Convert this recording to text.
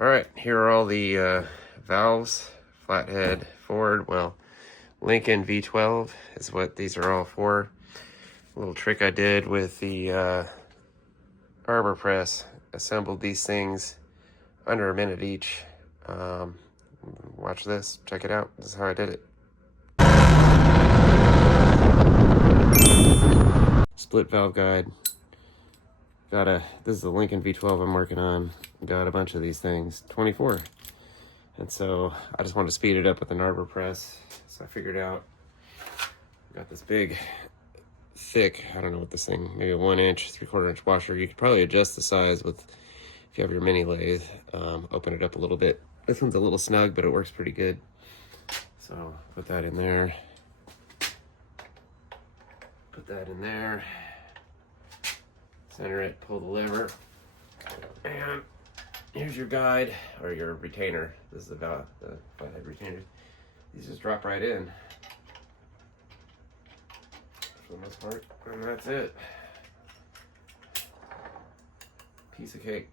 All right, here are all the valves, flathead, Ford, well, Lincoln V12 is what these are all for. A little trick I did with the arbor press, assembled these things under a minute each. Watch this, check it out, this is how I did it. Split valve guide. This is the Lincoln V12 I'm working on. Got a bunch of these things, 24. And so I just wanted to speed it up with an arbor press. So I figured out, got this big, thick, I don't know what this thing, maybe a 1 inch, 3/4 inch washer. You could probably adjust the size with, if you have your mini lathe, open it up a little bit. This one's a little snug, but it works pretty good. So put that in there. Put that in there. Center it, pull the lever, and here's your guide, or your retainer. This is about the flathead retainer. These just drop right in, for the most part, and that's it. Piece of cake.